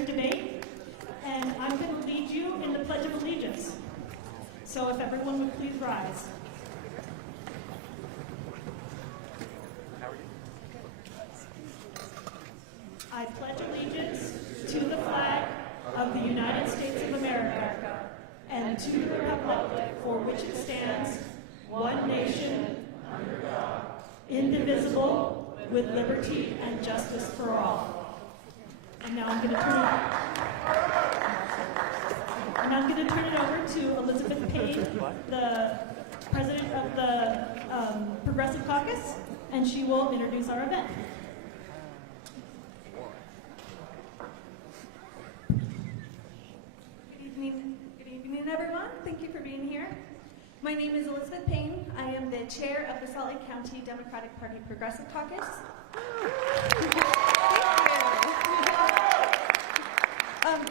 mayor's debate, and I'm going to lead you in the Pledge of Allegiance. So if everyone would please rise. I pledge allegiance to the flag of the United States of America and to the republic for which it stands, one nation, under God, indivisible, with liberty and justice for all. And now I'm going to turn it over to Elizabeth Payne, the president of the Progressive Caucus, and she will introduce our event. Good evening, everyone. Thank you for being here. My name is Elizabeth Payne. I am the chair of the Salt Lake County Democratic Party Progressive Caucus.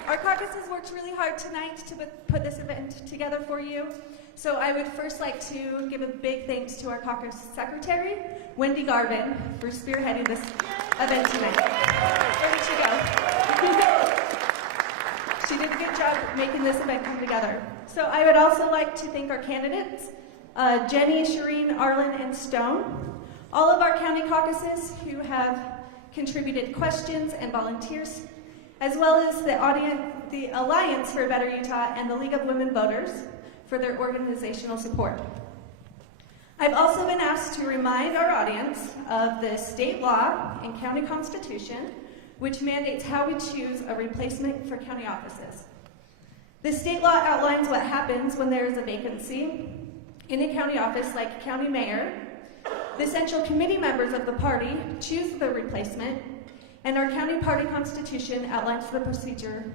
Our caucus has worked really hard tonight to put this event together for you. So I would first like to give a big thanks to our caucus secretary, Wendy Garvin, for spearheading this event tonight. Where did she go? She did a good job making this event come together. So I would also like to thank our candidates, Jenny, Shireen, Arlen, and Stone, all of our county caucuses who have contributed questions and volunteers, as well as the Alliance for a Better Utah and the League of Women Voters for their organizational support. I've also been asked to remind our audience of the state law and county constitution, which mandates how we choose a replacement for county offices. The state law outlines what happens when there is a vacancy in a county office like county mayor. The central committee members of the party choose the replacement, and our county party constitution outlines the procedure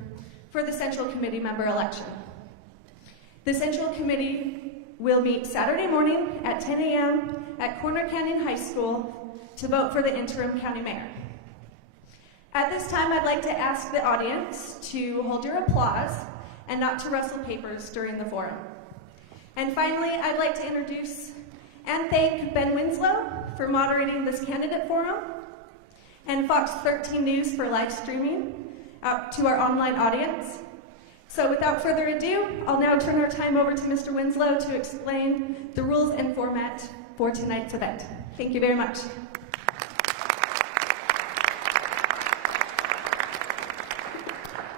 for the central committee member election. The central committee will meet Saturday morning at 10 a.m. at Corner Canyon High School to vote for the interim county mayor. At this time, I'd like to ask the audience to hold your applause and not to rustle papers during the forum. And finally, I'd like to introduce and thank Ben Winslow for moderating this candidate forum, and Fox13 News for live streaming out to our online audience. So without further ado, I'll now turn our time over to Mr. Winslow to explain the rules and format for tonight's event. Thank you very much.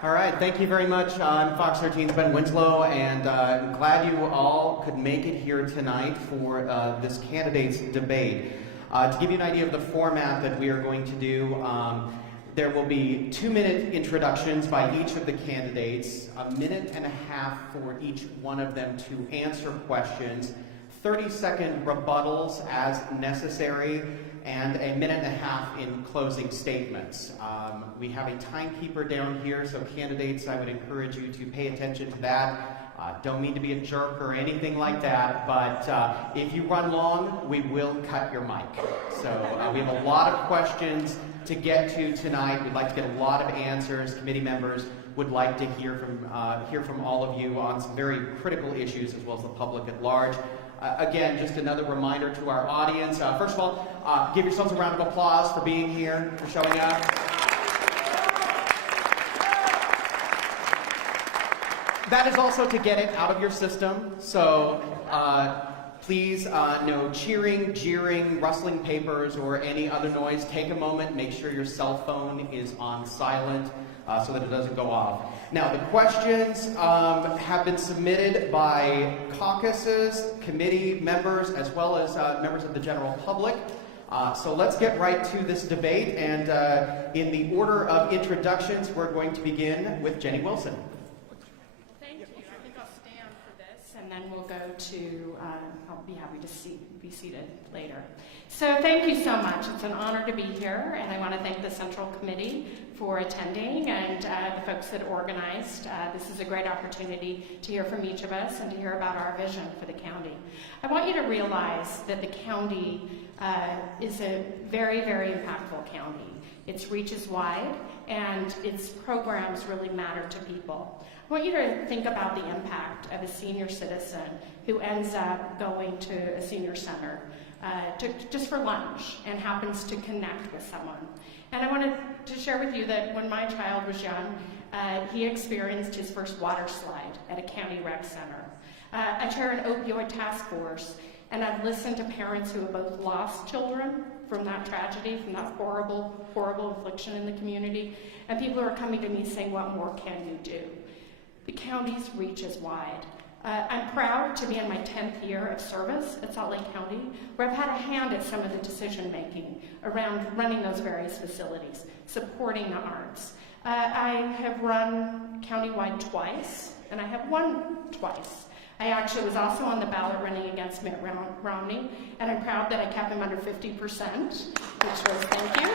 All right, thank you very much. I'm Fox13's Ben Winslow, and I'm glad you all could make it here tonight for this candidates debate. To give you an idea of the format that we are going to do, there will be 2-minute introductions by each of the candidates, a minute and a half for each one of them to answer questions, 30-second rebuttals as necessary, and a minute and a half in closing statements. We have a timekeeper down here, so candidates, I would encourage you to pay attention to that. Don't mean to be a jerk or anything like that, but if you run long, we will cut your mic. So we have a lot of questions to get to tonight. We'd like to get a lot of answers. Committee members would like to hear from all of you on some very critical issues, as well as the public at large. Again, just another reminder to our audience. First of all, give yourselves a round of applause for being here, for showing up. That is also to get it out of your system. So please, no cheering, jeering, rustling papers, or any other noise. Take a moment, make sure your cell phone is on silent so that it doesn't go off. Now, the questions have been submitted by caucuses, committee members, as well as members of the general public. So let's get right to this debate. And in the order of introductions, we're going to begin with Jenny Wilson. Thank you. I think I'll stand for this, and then we'll go to, I'll be happy to be seated later. So thank you so much. It's an honor to be here, and I want to thank the Central Committee for attending and the folks that organized. This is a great opportunity to hear from each of us and to hear about our vision for the county. I want you to realize that the county is a very, very impactful county. Its reach is wide, and its programs really matter to people. I want you to think about the impact of a senior citizen who ends up going to a senior center just for lunch and happens to connect with someone. And I wanted to share with you that when my child was young, he experienced his first water slide at a county rec center. I chair an opioid task force, and I've listened to parents who have both lost children from that tragedy, from that horrible, horrible affliction in the community, and people who are coming to me saying, what more can you do? The county's reach is wide. I'm proud to be in my 10th year of service at Salt Lake County, where I've had a hand at some of the decision making around running those various facilities, supporting the arts. I have run countywide twice, and I have won twice. I actually was also on the ballot running against Mitt Romney, and I'm proud that I kept him under 50%, which was thank you.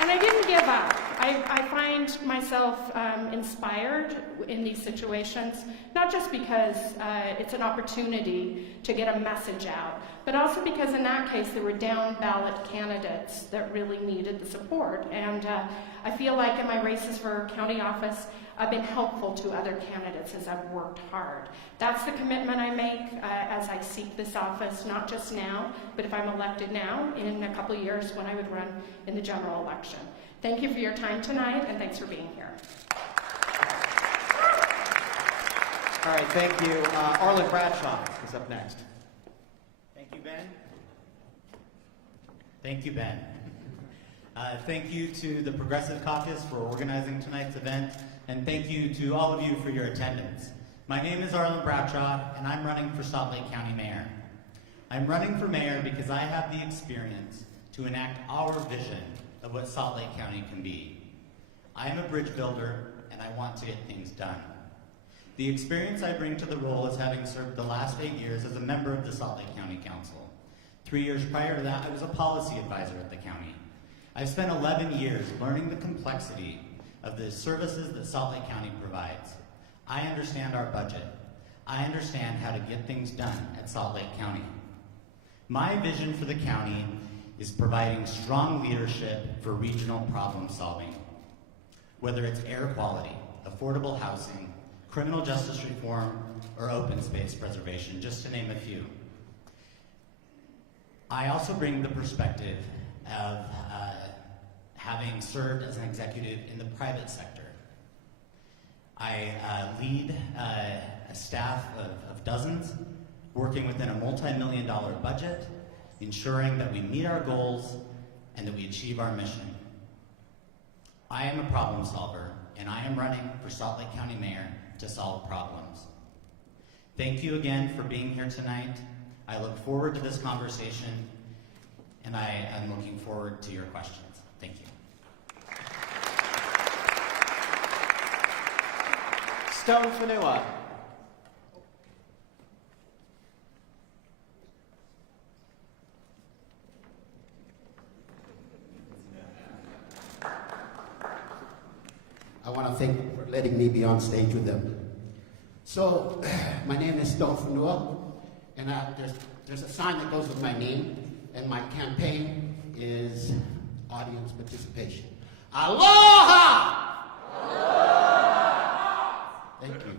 And I didn't give up. I find myself inspired in these situations, not just because it's an opportunity to get a message out, but also because in that case there were down ballot candidates that really needed the support. And I feel like in my races for county office, I've been helpful to other candidates as I've worked hard. That's the commitment I make as I seek this office, not just now, but if I'm elected now, in a couple of years when I would run in the general election. Thank you for your time tonight, and thanks for being here. All right, thank you. Arlen Bradshaw is up next. Thank you, Ben. Thank you, Ben. Thank you to the Progressive Caucus for organizing tonight's event, and thank you to all of you for your attendance. My name is Arlen Bradshaw, and I'm running for Salt Lake County Mayor. I'm running for mayor because I have the experience to enact our vision of what Salt Lake County can be. I am a bridge builder, and I want to get things done. The experience I bring to the role is having served the last 8 years as a member of the Salt Lake County Council. 3 years prior to that, I was a policy advisor at the county. I've spent 11 years learning the complexity of the services that Salt Lake County provides. I understand our budget. I understand how to get things done at Salt Lake County. My vision for the county is providing strong leadership for regional problem solving. Whether it's air quality, affordable housing, criminal justice reform, or open space preservation, just to name a few. I also bring the perspective of having served as an executive in the private sector. I lead a staff of dozens, working within a multi-million-dollar budget, ensuring that we meet our goals and that we achieve our mission. I am a problem solver, and I am running for Salt Lake County Mayor to solve problems. Thank you again for being here tonight. I look forward to this conversation, and I am looking forward to your questions. Thank you. Stone Fanua. I want to thank you for letting me be on stage with them. So, my name is Stone Fanua, and there's a sign that goes with my name, and my campaign is audience participation. Aloha! Thank you.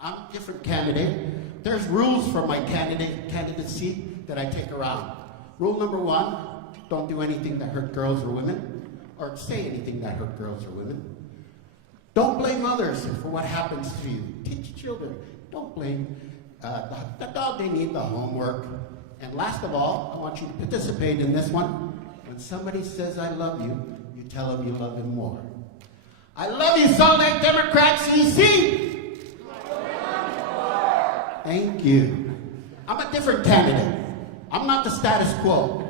I'm a different candidate. There's rules for my candidacy that I take around. Rule number 1, don't do anything that hurt girls or women, or say anything that hurt girls or women. Don't blame others for what happens to you. Teach children. Don't blame the dog, they need the homework. And last of all, I want you to participate in this one. When somebody says, I love you, you tell them you love them more. I love you, Salt Lake Democrats, EC! Thank you. I'm a different candidate. I'm not the status quo.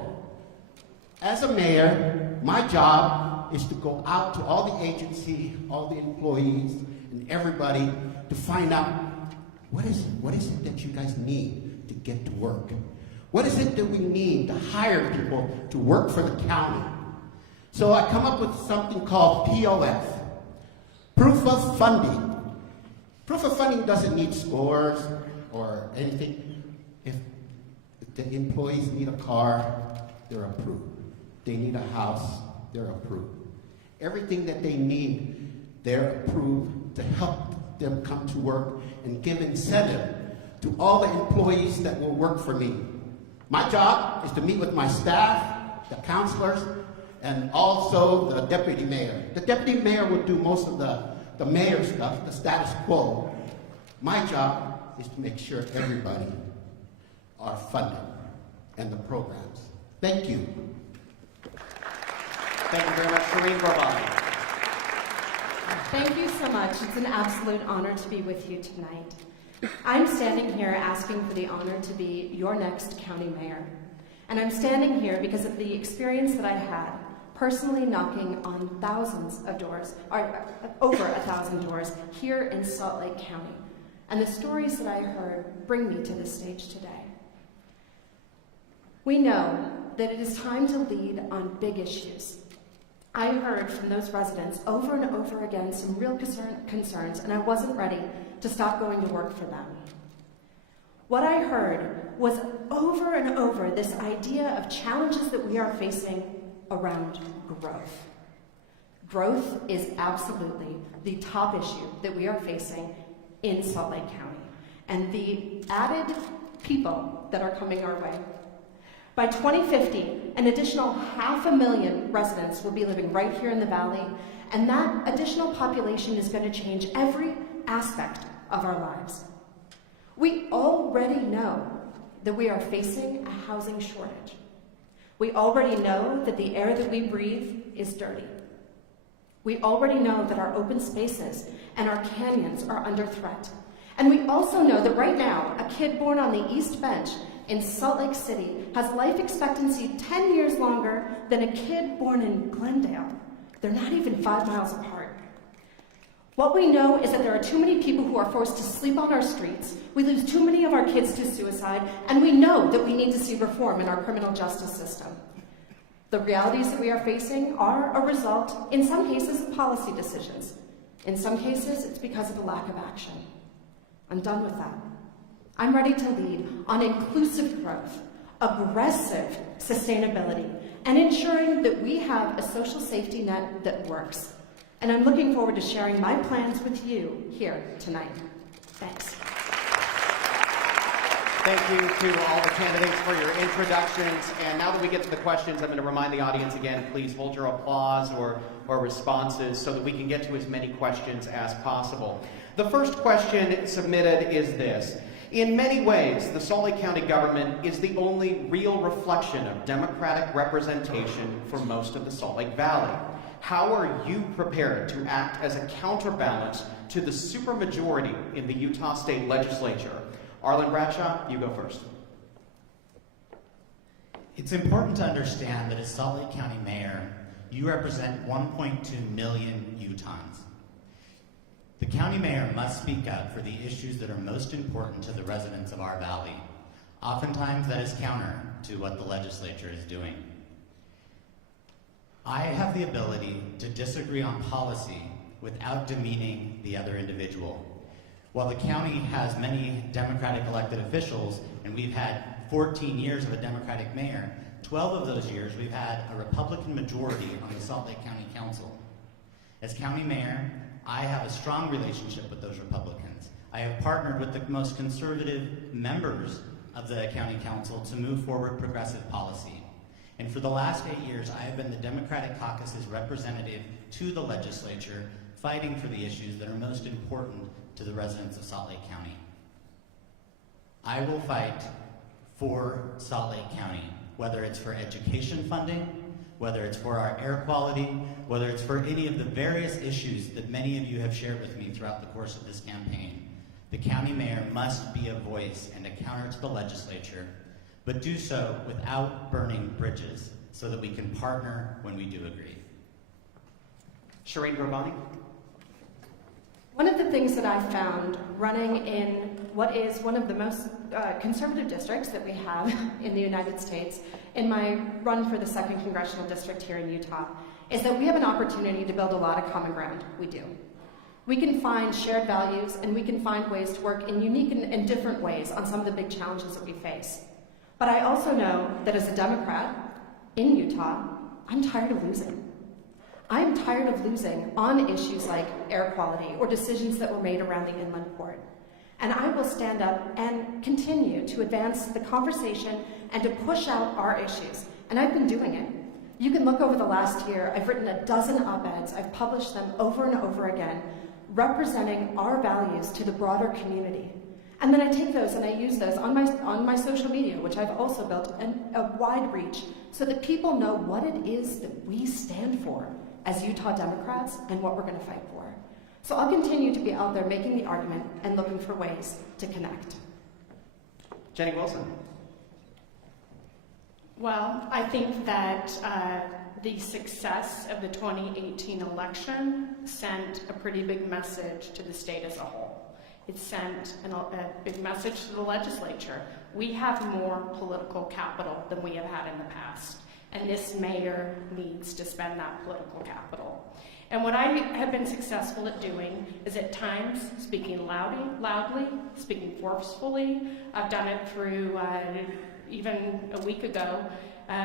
As a mayor, my job is to go out to all the agency, all the employees, and everybody to find out what is it that you guys need to get to work? What is it that we need to hire people to work for the county? So I come up with something called POF, Proof of Funding. Proof of funding doesn't need scores or anything. If the employees need a car, they're approved. They need a house, they're approved. Everything that they need, they're approved to help them come to work and give incentive to all the employees that will work for me. My job is to meet with my staff, the counselors, and also the deputy mayor. The deputy mayor will do most of the mayor stuff, the status quo. My job is to make sure everybody are funded and the programs. Thank you. Thank you very much, Shireen Brabani. Thank you so much. It's an absolute honor to be with you tonight. I'm standing here asking for the honor to be your next county mayor. And I'm standing here because of the experience that I had personally knocking on thousands of doors, or over 1,000 doors here in Salt Lake County. And the stories that I heard bring me to this stage today. We know that it is time to lead on big issues. I heard from those residents over and over again some real concerns, and I wasn't ready to stop going to work for them. What I heard was over and over this idea of challenges that we are facing around growth. Growth is absolutely the top issue that we are facing in Salt Lake County, and the added people that are coming our way. By 2050, an additional 500,000 residents will be living right here in the Valley, and that additional population is going to change every aspect of our lives. We already know that we are facing a housing shortage. We already know that the air that we breathe is dirty. We already know that our open spaces and our canyons are under threat. And we also know that right now, a kid born on the East Bench in Salt Lake City has life expectancy 10 years longer than a kid born in Glendale. They're not even 5 miles apart. What we know is that there are too many people who are forced to sleep on our streets, we lose too many of our kids to suicide, and we know that we need to see reform in our criminal justice system. The realities that we are facing are a result, in some cases, of policy decisions. In some cases, it's because of a lack of action. I'm done with that. I'm ready to lead on inclusive growth, aggressive sustainability, and ensuring that we have a social safety net that works. And I'm looking forward to sharing my plans with you here tonight. Thanks. Thank you to all the candidates for your introductions. And now that we get to the questions, I'm going to remind the audience again, please hold your applause or responses so that we can get to as many questions as possible. The first question submitted is this. In many ways, the Salt Lake County government is the only real reflection of Democratic representation for most of the Salt Lake Valley. How are you prepared to act as a counterbalance to the supermajority in the Utah State Legislature? Arlen Bradshaw, you go first. It's important to understand that as Salt Lake County Mayor, you represent 1.2 million Utahns. The county mayor must speak up for the issues that are most important to the residents of our valley. Oftentimes that is counter to what the legislature is doing. I have the ability to disagree on policy without demeaning the other individual. While the county has many Democratic elected officials, and we've had 14 years of a Democratic mayor, 12 of those years we've had a Republican majority on the Salt Lake County Council. As county mayor, I have a strong relationship with those Republicans. I have partnered with the most conservative members of the county council to move forward progressive policy. And for the last 8 years, I have been the Democratic caucus's representative to the legislature, fighting for the issues that are most important to the residents of Salt Lake County. I will fight for Salt Lake County, whether it's for education funding, whether it's for our air quality, whether it's for any of the various issues that many of you have shared with me throughout the course of this campaign. The county mayor must be a voice and a counter to the legislature, but do so without burning bridges so that we can partner when we do agree. Shireen Brabani. One of the things that I found running in what is one of the most conservative districts that we have in the United States in my run for the 2nd Congressional District here in Utah is that we have an opportunity to build a lot of common ground. We do. We can find shared values and we can find ways to work in unique and different ways on some of the big challenges that we face. But I also know that as a Democrat in Utah, I'm tired of losing. I'm tired of losing on issues like air quality or decisions that were made around the inland port. And I will stand up and continue to advance the conversation and to push out our issues. And I've been doing it. You can look over the last year. I've written a dozen op-eds. I've published them over and over again, representing our values to the broader community. And then I take those and I use those on my social media, which I've also built a wide reach, so that people know what it is that we stand for as Utah Democrats and what we're going to fight for. So I'll continue to be out there making the argument and looking for ways to connect. Jenny Wilson. Well, I think that the success of the 2018 election sent a pretty big message to the state as a whole. It sent a big message to the legislature. We have more political capital than we have had in the past, and this mayor needs to spend that political capital. And what I have been successful at doing is at times speaking loudly, speaking forcefully. I've done it through, even a week ago,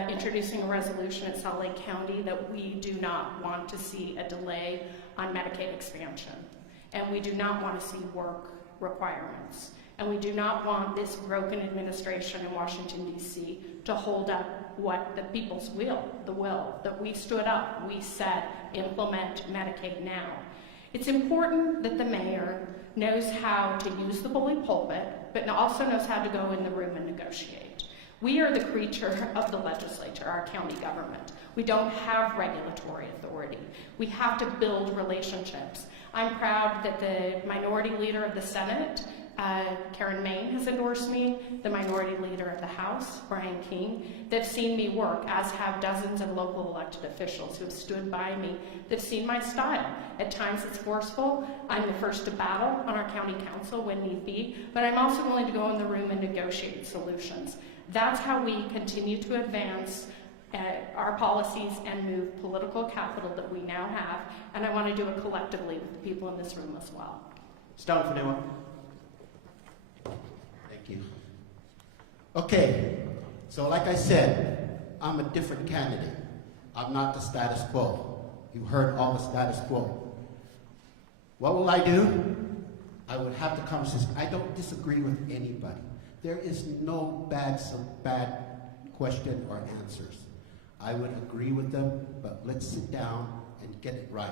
introducing a resolution at Salt Lake County that we do not want to see a delay on Medicaid expansion. And we do not want to see work requirements. And we do not want this broken administration in Washington, D.C. to hold up what the people's the will, that we stood up, we said, implement Medicaid now. It's important that the mayor knows how to use the bully pulpit, but also knows how to go in the room and negotiate. We are the creature of the legislature, our county government. We don't have regulatory authority. We have to build relationships. I'm proud that the minority leader of the Senate, Karen Main, has endorsed me, the minority leader of the House, Brian King. They've seen me work, as have dozens of local elected officials who have stood by me. They've seen my style. At times it's forceful. I'm the first to battle on our county council when need be, but I'm also willing to go in the room and negotiate solutions. That's how we continue to advance our policies and move political capital that we now have, and I want to do it collectively with the people in this room as well. Stone Fanua. Thank you. Okay, so like I said, I'm a different candidate. I'm not the status quo. You heard all the status quo. What will I do? I would have the conversation. I don't disagree with anybody. There is no bad question or answers. I would agree with them, but let's sit down and get it right.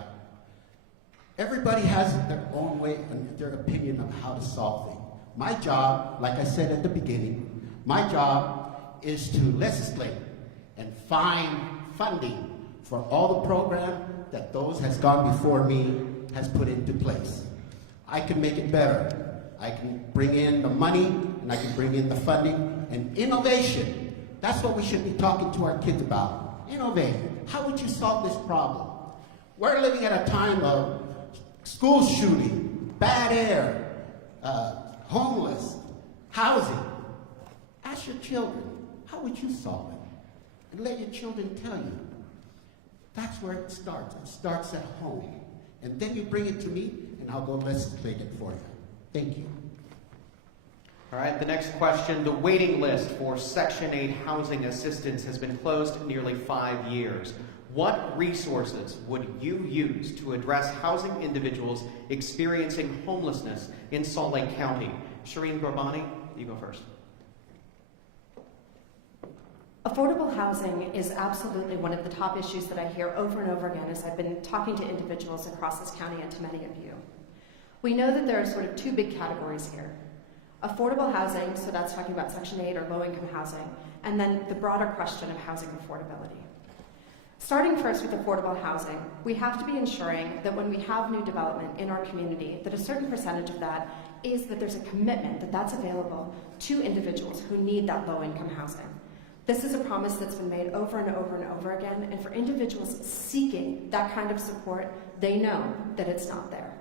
Everybody has their own way and their opinion of how to solve things. My job, like I said at the beginning, my job is to legislate and find funding for all the program that those has gone before me has put into place. I can make it better. I can bring in the money and I can bring in the funding and innovation. That's what we should be talking to our kids about. Innovate. How would you solve this problem? We're living at a time of school shooting, bad air, homeless, housing. Ask your children, how would you solve it? And let your children tell you. That's where it starts. It starts at home. And then you bring it to me, and I'll go legislate it for you. Thank you. All right, the next question. The waiting list for Section 8 housing assistance has been closed nearly 5 years. What resources would you use to address housing individuals experiencing homelessness in Salt Lake County? Shireen Gorbani, you go first. Affordable housing is absolutely one of the top issues that I hear over and over again as I've been talking to individuals across this county and to many of you. We know that there are sort of two big categories here. Affordable housing, so that's talking about Section 8 or low-income housing, and then the broader question of housing affordability. Starting first with affordable housing, we have to be ensuring that when we have new development in our community, that a certain percentage of that is that there's a commitment that that's available to individuals who need that low-income housing. This is a promise that's been made over and over and over again, and for individuals seeking that kind of support, they know that it's not there.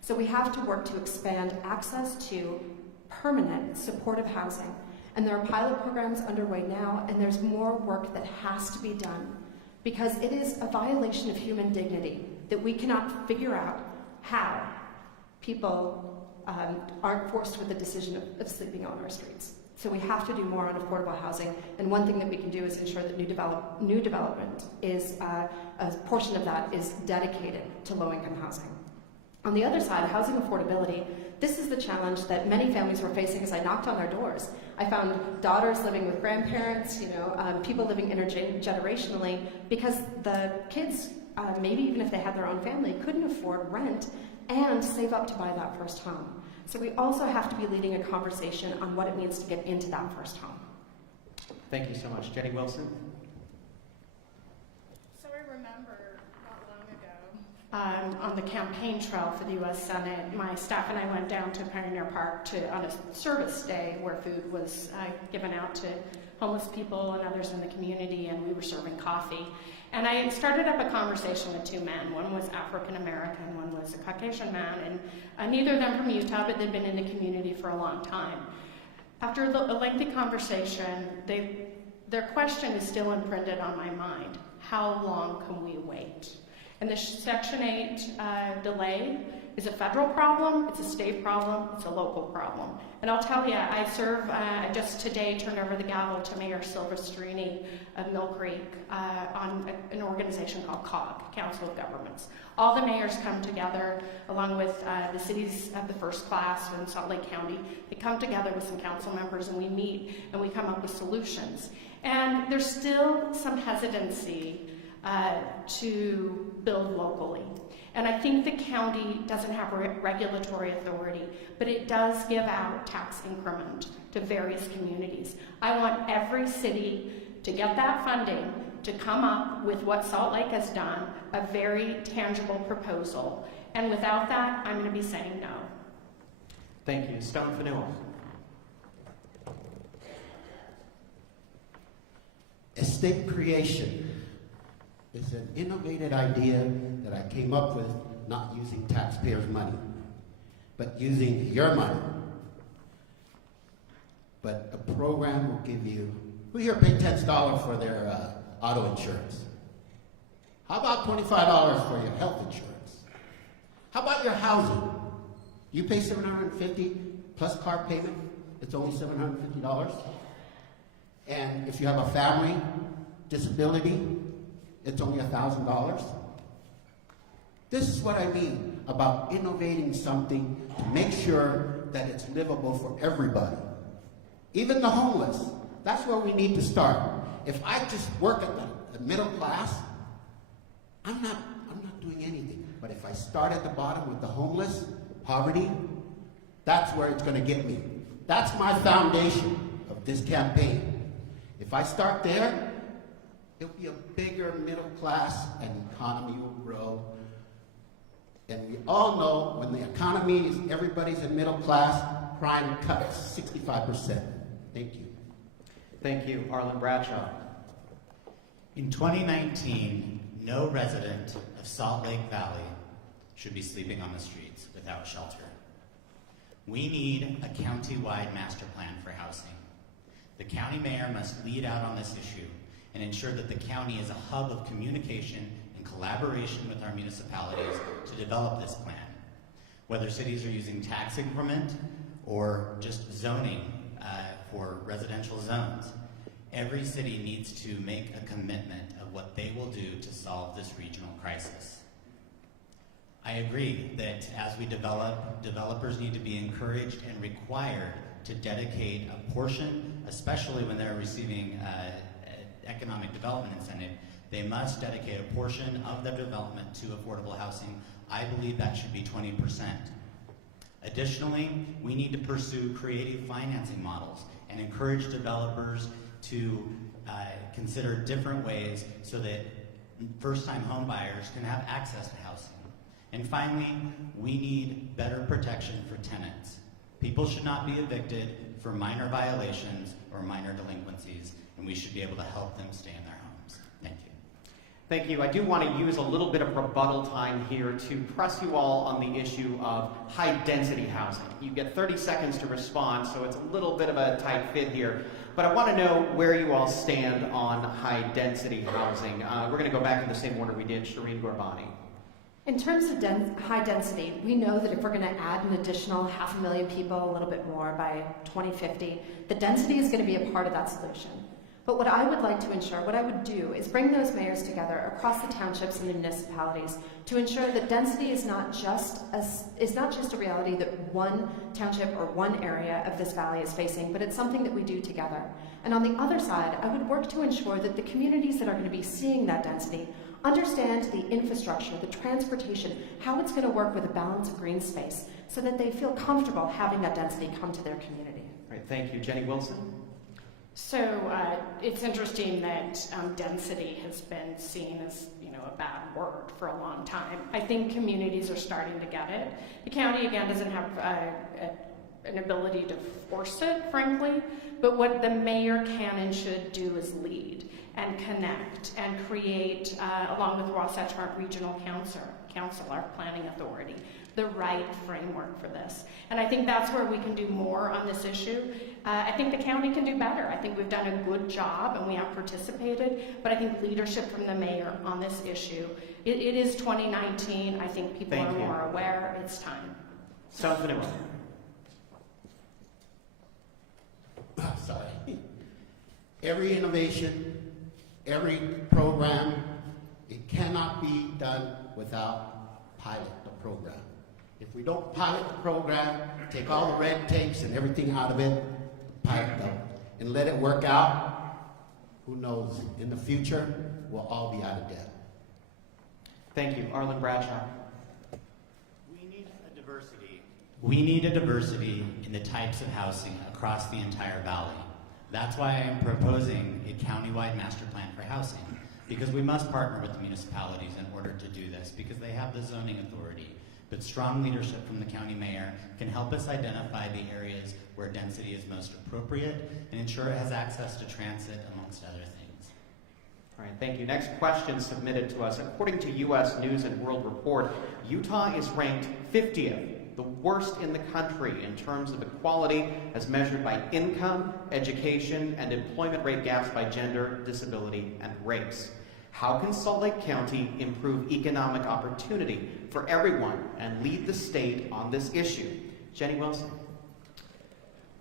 So we have to work to expand access to permanent supportive housing, and there are pilot programs underway now, and there's more work that has to be done because it is a violation of human dignity that we cannot figure out how people aren't forced with the decision of sleeping on our streets. So we have to do more on affordable housing, and one thing that we can do is ensure that new development is a portion of that is dedicated to low-income housing. On the other side, housing affordability, this is the challenge that many families were facing as I knocked on their doors. I found daughters living with grandparents, people living intergenerationally, because the kids, maybe even if they had their own family, couldn't afford rent and save up to buy that first home. So we also have to be leading a conversation on what it means to get into that first home. Thank you so much. Jenny Wilson? So I remember not long ago, on the campaign trail for the U.S. Senate, my staff and I went down to Pioneer Park on a service day where food was given out to homeless people and others in the community, and we were serving coffee. And I started up a conversation with two men. One was African American, one was a Caucasian man, and neither of them from Utah, but they'd been in the community for a long time. After a lengthy conversation, their question is still imprinted on my mind. How long can we wait? And the Section 8 delay is a federal problem, it's a state problem, it's a local problem. And I'll tell you, I serve, just today turned over the gavel to Mayor Silvestrini of Mill Creek on an organization called COG, Council of Governments. All the mayors come together, along with the cities of the first class in Salt Lake County. They come together with some council members and we meet and we come up with solutions. And there's still some hesitancy to build locally. And I think the county doesn't have regulatory authority, but it does give out tax increment to various communities. I want every city to get that funding to come up with what Salt Lake has done, a very tangible proposal. And without that, I'm going to be saying no. Thank you. Stone Faneuil. Estate creation is an innovative idea that I came up with not using taxpayers' money, but using your money. But a program will give you, who here paid $10 for their auto insurance? How about $25 for your health insurance? How about your housing? You pay $750 plus car payment, it's only $750. And if you have a family disability, it's only $1,000. This is what I mean about innovating something to make sure that it's livable for everybody. Even the homeless. That's where we need to start. If I just work at the middle class, I'm not doing anything. But if I start at the bottom with the homeless, poverty, that's where it's going to get me. That's my foundation of this campaign. If I start there, it'll be a bigger middle class and the economy will grow. And we all know when the economy is, everybody's in middle class, crime cuts 65%. Thank you. Thank you. Arlen Bradshaw. In 2019, no resident of Salt Lake Valley should be sleeping on the streets without shelter. We need a county-wide master plan for housing. The county mayor must lead out on this issue and ensure that the county is a hub of communication and collaboration with our municipalities to develop this plan. Whether cities are using tax increment or just zoning for residential zones, every city needs to make a commitment of what they will do to solve this regional crisis. I agree that as we develop, developers need to be encouraged and required to dedicate a portion, especially when they're receiving economic development incentive, they must dedicate a portion of their development to affordable housing. I believe that should be 20%. Additionally, we need to pursue creative financing models and encourage developers to consider different ways so that first-time home buyers can have access to housing. And finally, we need better protection for tenants. People should not be evicted for minor violations or minor delinquencies, and we should be able to help them stay in their homes. Thank you. Thank you. I do want to use a little bit of rebuttal time here to press you all on the issue of high-density housing. You get 30 seconds to respond, so it's a little bit of a tight fit here. But I want to know where you all stand on high-density housing. We're going to go back in the same order we did. Shireen Gorbani. In terms of high density, we know that if we're going to add an additional 500,000 people, a little bit more by 2050, the density is going to be a part of that solution. But what I would like to ensure, what I would do, is bring those mayors together across the townships and the municipalities to ensure that density is not just a reality that one township or one area of this valley is facing, but it's something that we do together. And on the other side, I would work to ensure that the communities that are going to be seeing that density understand the infrastructure, the transportation, how it's going to work with a balance of green space, so that they feel comfortable having that density come to their community. All right, thank you. Jenny Wilson? So it's interesting that density has been seen as, a bad word for a long time. I think communities are starting to get it. The county, again, doesn't have an ability to force it, frankly, but what the mayor can and should do is lead and connect and create, along with Wasatch Front Regional Council, our planning authority, the right framework for this. And I think that's where we can do more on this issue. I think the county can do better. I think we've done a good job and we have participated, but I think leadership from the mayor on this issue, it is 2019. I think people are more aware. It's time. Sorry. Every innovation, every program, it cannot be done without pilot the program. If we don't pilot the program, take all the red tapes and everything out of it, pilot them, and let it work out, who knows, in the future, we'll all be out of debt. Thank you. Arlen Bradshaw. We need a diversity in the types of housing across the entire valley. That's why I am proposing a countywide master plan for housing, because we must partner with the municipalities in order to do this, because they have the zoning authority. But strong leadership from the county mayor can help us identify the areas where density is most appropriate and ensure it has access to transit, amongst other things. All right, thank you. Next question submitted to us. According to U.S. News and World Report, Utah is ranked 50th, the worst in the country in terms of equality as measured by income, education, and employment rate gaps by gender, disability, and race. How can Salt Lake County improve economic opportunity for everyone and lead the state on this issue? Jenny Wilson.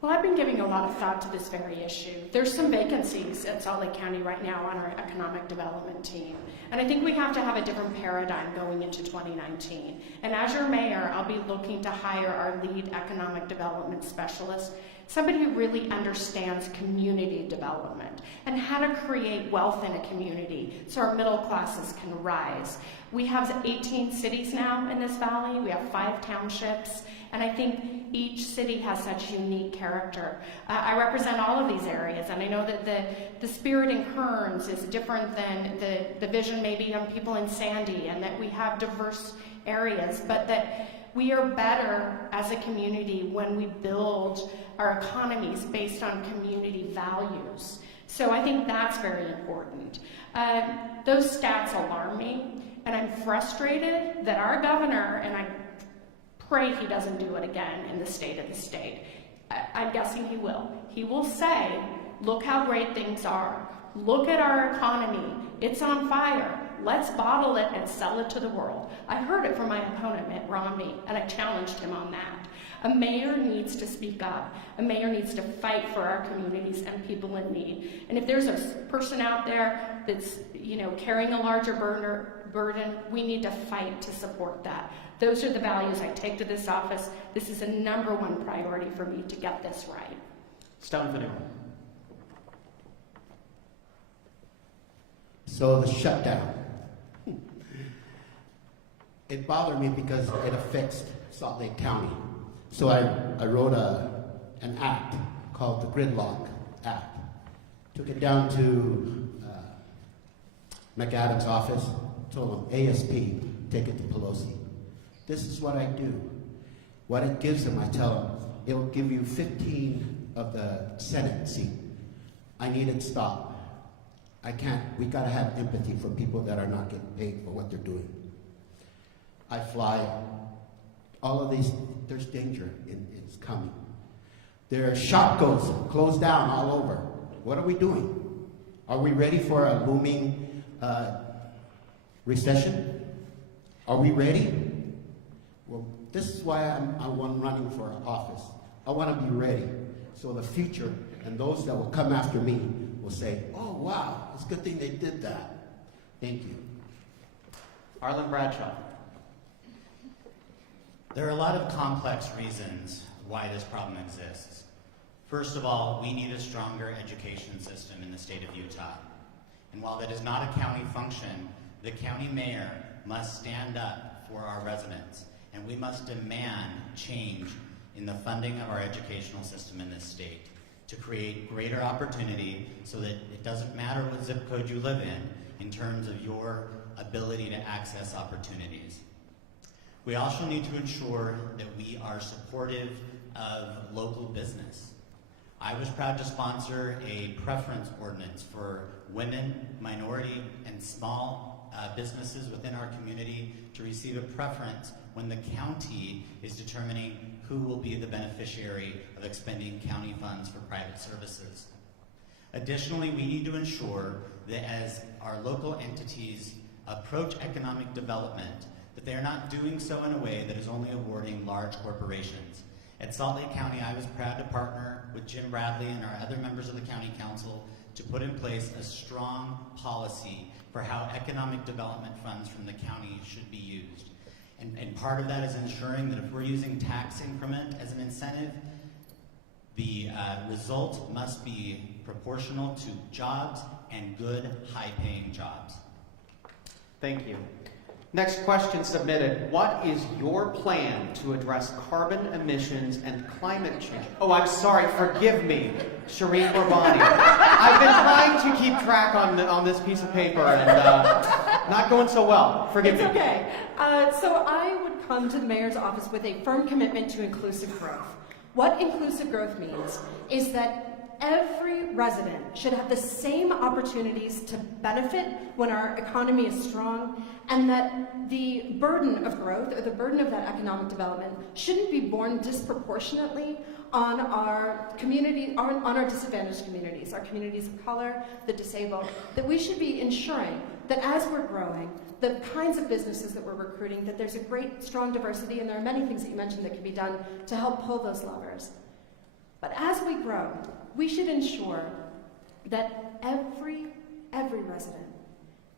Well, I've been giving a lot of thought to this very issue. There's some vacancies at Salt Lake County right now on our economic development team. And I think we have to have a different paradigm going into 2019. And as your mayor, I'll be looking to hire our lead economic development specialist, somebody who really understands community development and how to create wealth in a community so our middle classes can rise. We have 18 cities now in this valley. We have 5 townships. And I think each city has such unique character. I represent all of these areas, and I know that the spirit in Kearns is different than the vision maybe on people in Sandy, and that we have diverse areas, but that we are better as a community when we build our economies based on community values. So I think that's very important. Those stats alarm me, and I'm frustrated that our governor, and I pray he doesn't do it again in the state of the state. I'm guessing he will. He will say, look how great things are. Look at our economy. It's on fire. Let's bottle it and sell it to the world. I heard it from my opponent, Mitt Romney, and I challenged him on that. A mayor needs to speak up. A mayor needs to fight for our communities and people in need. And if there's a person out there that's, carrying a larger burden, we need to fight to support that. Those are the values I take to this office. This is a #1 priority for me to get this right. Stone Vanilla. So the shutdown. It bothered me because it affects Salt Lake County. So I wrote an act called the Gridlock Act. Took it down to McAdams' office, told him, ASP, take it to Pelosi. This is what I do. What it gives them, I tell them, it will give you 15 of the Senate seat. I need it stopped. We gotta have empathy for people that are not getting paid for what they're doing. I fly, all of these, there's danger, it's coming. There are SLCos closed down all over. What are we doing? Are we ready for a looming recession? Are we ready? Well, this is why I'm running for office. I want to be ready so the future and those that will come after me will say, oh, wow, it's a good thing they did that. Thank you. Arlen Bradshaw. There are a lot of complex reasons why this problem exists. First of all, we need a stronger education system in the state of Utah. And while that is not a county function, the county mayor must stand up for our residents, and we must demand change in the funding of our educational system in this state to create greater opportunity so that it doesn't matter what zip code you live in terms of your ability to access opportunities. We also need to ensure that we are supportive of local business. I was proud to sponsor a preference ordinance for women, minority, and small businesses within our community to receive a preference when the county is determining who will be the beneficiary of expending county funds for private services. Additionally, we need to ensure that as our local entities approach economic development, that they are not doing so in a way that is only awarding large corporations. At Salt Lake County, I was proud to partner with Jim Bradley and our other members of the county council to put in place a strong policy for how economic development funds from the county should be used. And part of that is ensuring that if we're using tax increment as an incentive, the result must be proportional to jobs and good, high-paying jobs. Thank you. Next question submitted. What is your plan to address carbon emissions and climate change? Oh, I'm sorry. Forgive me, Shireen Corbani. I've been trying to keep track on this piece of paper and not going so well. Forgive me. It's okay. So I would come to the mayor's office with a firm commitment to inclusive growth. What inclusive growth means is that every resident should have the same opportunities to benefit when our economy is strong, and that the burden of growth or the burden of that economic development shouldn't be borne disproportionately on our community, on our disadvantaged communities, our communities of color, the disabled, that we should be ensuring that as we're growing, the kinds of businesses that we're recruiting, that there's a great, strong diversity, and there are many things that you mentioned that can be done to help pull those levers. But as we grow, we should ensure that every resident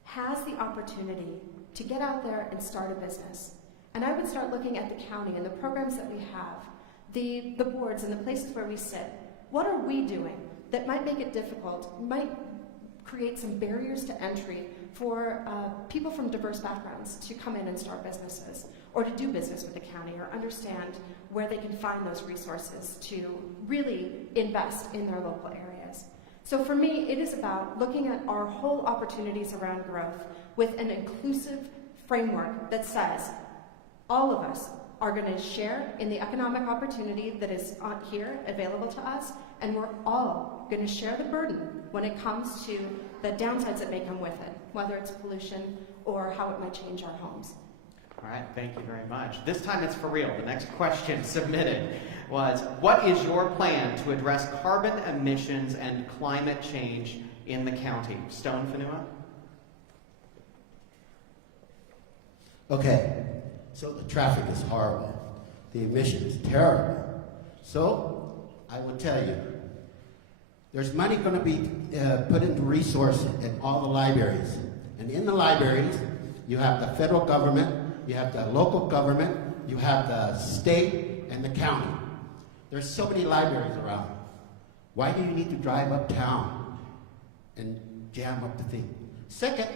has the opportunity to get out there and start a business. And I would start looking at the county and the programs that we have, the boards and the places where we sit. What are we doing that might make it difficult, might create some barriers to entry for people from diverse backgrounds to come in and start businesses, or to do business with the county, or understand where they can find those resources to really invest in their local areas. So for me, it is about looking at our whole opportunities around growth with an inclusive framework that says all of us are going to share in the economic opportunity that is here available to us, and we're all going to share the burden when it comes to the downsides that may come with it, whether it's pollution or how it might change our homes. All right, thank you very much. This time it's for real. The next question submitted was, what is your plan to address carbon emissions and climate change in the county? Stone Fanua? Okay, so the traffic is horrible. The emissions terrible. So I will tell you, there's money going to be put into resource in all the libraries. And in the libraries, you have the federal government, you have the local government, you have the state and the county. There's so many libraries around. Why do you need to drive uptown and jam up the thing? Second,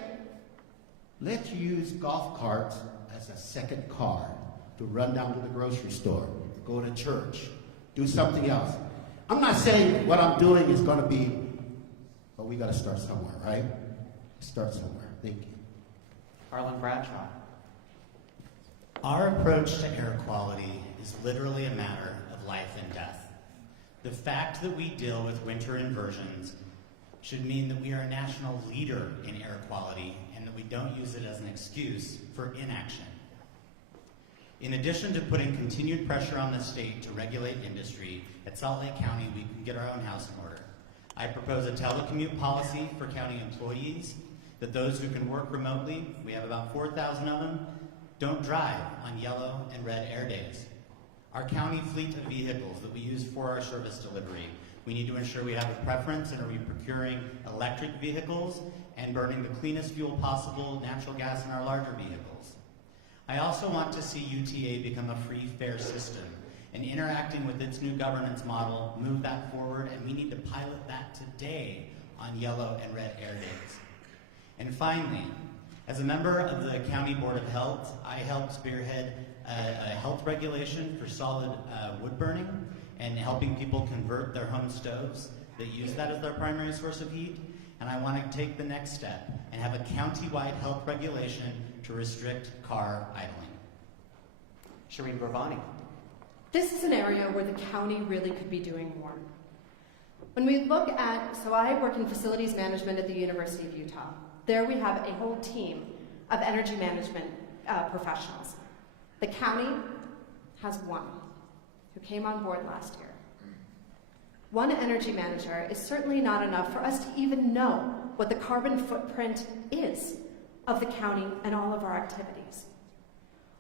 let's use golf carts as a second car to run down to the grocery store, go to church, do something else. I'm not saying what I'm doing is going to be, but we got to start somewhere, right? Start somewhere. Thank you. Arlen Bradshaw. Our approach to air quality is literally a matter of life and death. The fact that we deal with winter inversions should mean that we are a national leader in air quality and that we don't use it as an excuse for inaction. In addition to putting continued pressure on the state to regulate industry, at Salt Lake County we can get our own house in order. I propose a telecommute policy for county employees, that those who can work remotely, we have about 4,000 of them, don't drive on yellow and red air days. Our county fleet of vehicles that we use for our service delivery, We need to ensure we have a preference and are we procuring electric vehicles and burning the cleanest fuel possible, natural gas, in our larger vehicles. I also want to see UTA become a free, fair system, and interacting with its new governance model, move that forward, and we need to pilot that today on yellow and red air days. And finally, as a member of the County Board of Health, I helped spearhead a health regulation for solid wood burning and helping people convert their home stoves that use that as their primary source of heat. And I want to take the next step and have a county-wide health regulation to restrict car idling. Shireen Bravani. This is an area where the county really could be doing more. When we look at, so I work in facilities management at the University of Utah. There we have a whole team of energy management professionals. The county has one who came on board last year. One energy manager is certainly not enough for us to even know what the carbon footprint is of the county and all of our activities.